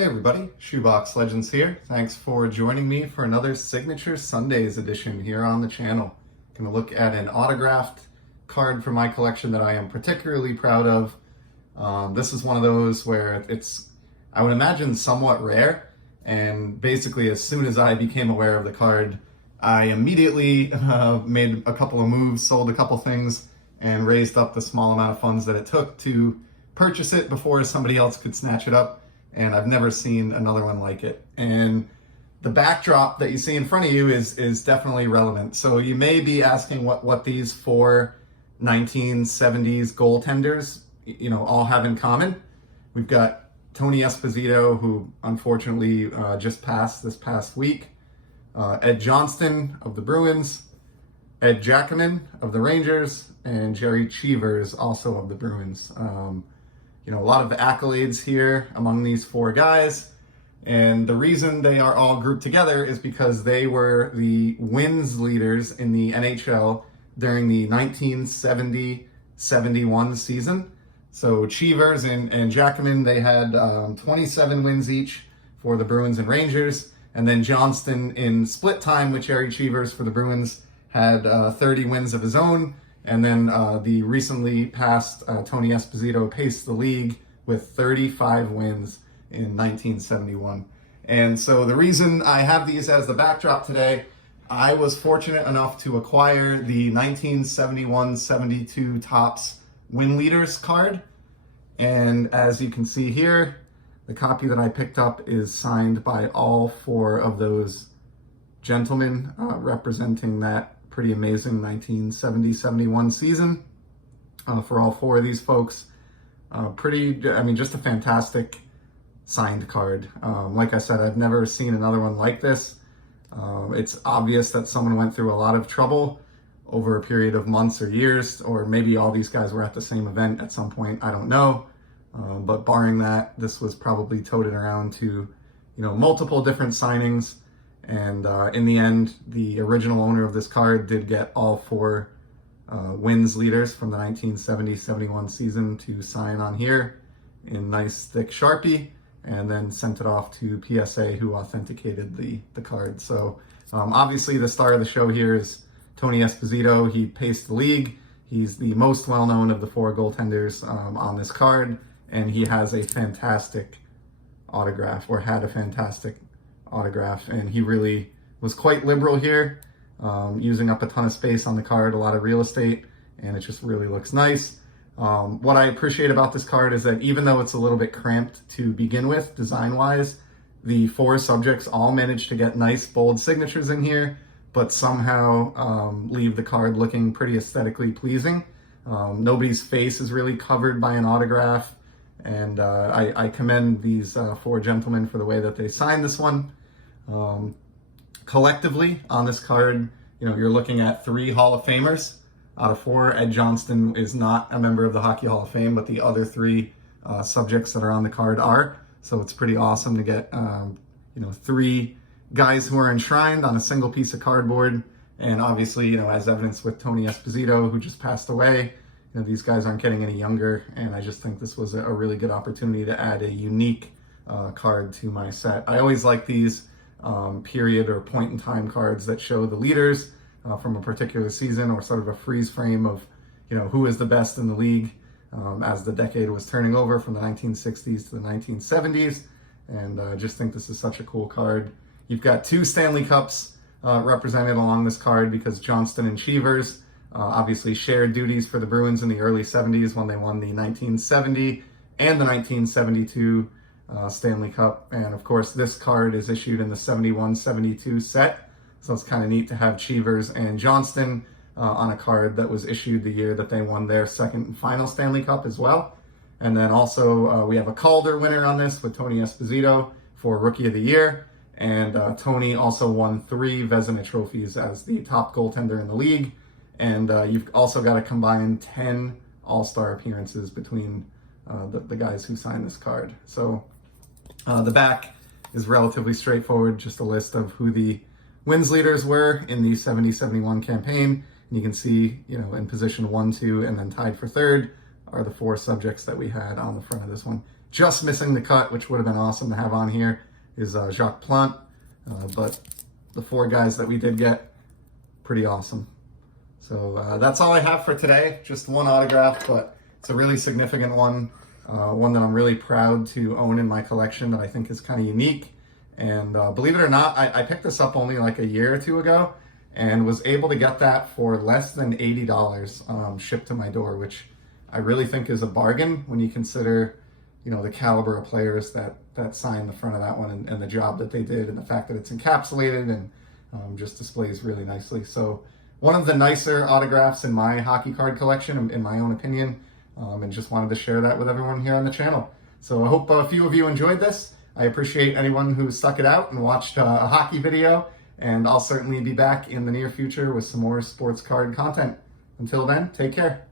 Hey everybody, Shoebox Legends here. Thanks for joining me for another Signature Sundays edition here on the channel. I'm going to look at an autographed card from my collection that I am particularly proud of. This is one of those where it's, I would imagine, somewhat rare, and basically as soon as I became aware of the card, I immediately made a couple of moves, sold a couple things, and raised up the small amount of funds that it took to purchase it before somebody else could snatch it up. And I've never seen another one like it. And the backdrop that you see in front of you is definitely relevant. So you may be asking what these four 1970s goaltenders, all have in common. We've got Tony Esposito, who unfortunately just passed this past week, Ed Johnston of the Bruins, Ed Jackman of the Rangers, and Jerry Cheevers, also of the Bruins. A lot of accolades here among these four guys. And the reason they are all grouped together is because they were the wins leaders in the NHL during the 1970-71 season. So Cheevers and Jackman, they had 27 wins each for the Bruins and Rangers. And then Johnston, in split time with Jerry Cheevers for the Bruins, had 30 wins of his own. And then the recently passed Tony Esposito paced the league with 35 wins in 1971. And so the reason I have these as the backdrop today, I was fortunate enough to acquire the 1971-72 Topps Win Leaders card. And as you can see here, the copy that I picked up is signed by all four of those gentlemen, representing that pretty amazing 1970-71 season for all four of these folks. Just a fantastic signed card. Like I said, I've never seen another one like this. It's obvious that someone went through a lot of trouble over a period of months or years, or maybe all these guys were at the same event at some point, I don't know. But barring that, this was probably toted around to, multiple different signings. And in the end, the original owner of this card did get all four wins leaders from the 1970-71 season to sign on here in nice thick Sharpie, and then sent it off to PSA, who authenticated the card. So obviously the star of the show here is Tony Esposito. He paced the league. He's the most well-known of the four goaltenders on this card, and he has a fantastic autograph, or had a fantastic autograph, and he really was quite liberal here, using up a ton of space on the card, a lot of real estate, and it just really looks nice. What I appreciate about this card is that even though it's a little bit cramped to begin with, design-wise, the four subjects all managed to get nice, bold signatures in here, but somehow leave the card looking pretty aesthetically pleasing. Nobody's face is really covered by an autograph, and I commend these four gentlemen for the way that they signed this one. Collectively on this card, you're looking at 3 Hall of Famers out of 4. Ed Johnston is not a member of the Hockey Hall of Fame, but the other 3 subjects that are on the card are. So it's pretty awesome to get 3 guys who are enshrined on a single piece of cardboard. And obviously, as evidenced with Tony Esposito, who just passed away, these guys aren't getting any younger, and I just think this was a really good opportunity to add a unique card to my set. I always like these period or point in time cards that show the leaders from a particular season, or sort of a freeze frame of who is the best in the league as the decade was turning over from the 1960s to the 1970s. And I just think this is such a cool card. You've got 2 Stanley Cups represented along this card, because Johnston and Cheevers obviously shared duties for the Bruins in the early 70s when they won the 1970 and the 1972 Stanley Cup. And of course, this card is issued in the 71-72 set. So it's kind of neat to have Cheevers and Johnston on a card that was issued the year that they won their second and final Stanley Cup as well. And then also we have a Calder winner on this with Tony Esposito for Rookie of the Year. And Tony also won 3 Vezina trophies as the top goaltender in the league. And you've also got a combined 10 All-Star appearances between the guys who signed this card. So the back is relatively straightforward, just a list of who the wins leaders were in the 70-71 campaign. And you can see, in position 1, 2, and then tied for 3rd are the 4 subjects that we had on the front of this one. Just missing the cut, which would have been awesome to have on here, is Jacques Plante. But the 4 guys that we did get, pretty awesome. So that's all I have for today. Just one autograph, but it's a really significant one. One that I'm really proud to own in my collection that I think is kind of unique. And believe it or not, I picked this up only like a year or 2 ago and was able to get that for less than $80 shipped to my door, which I really think is a bargain when you consider, you know, the caliber of players that signed the front of that one and the job that they did and the fact that it's encapsulated and just displays really nicely. So one of the nicer autographs in my hockey card collection, in my own opinion, and just wanted to share that with everyone here on the channel. So I hope a few of you enjoyed this. I appreciate anyone who stuck it out and watched a hockey video, and I'll certainly be back in the near future with some more sports card content. Until then, take care.